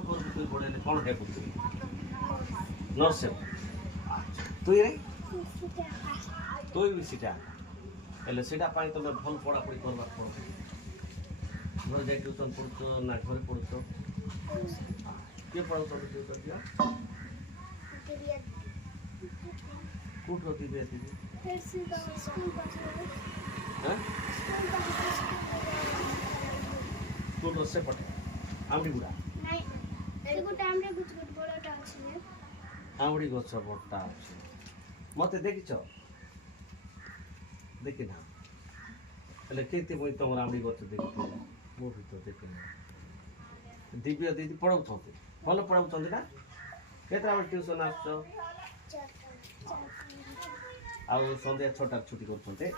कौन कर तू बड़े ने कौन है पुत्र नर्स है अच्छा तू रे तू भी सीटा हेले सीटा पाई तो भल पढ़ा पढ़ी करबा पड़ो घर जाई ट्यूशन पढ़तो ना घर पढ़तो के पढ़तो ट्यूशन दिया कूट होती भी थी फिर से स्कूल पहुंचे हैं कूट से पढ़े आमडी गुड़ा नहीं एगो टाइम रे कुछ कुछ बड़टा अछि आमडी गछ बड़टा अछि मते देखिछ देखि ना हेले केते मोई तमरा आमडी गछ देखि मो भी तो देखि ना दिव्या दीदी पढ़ाउ छथि भल पढ़ाउ छथि ना केतरा बजे ट्यूशन आछो आ संध्या 6टा छुट्टी कर छथि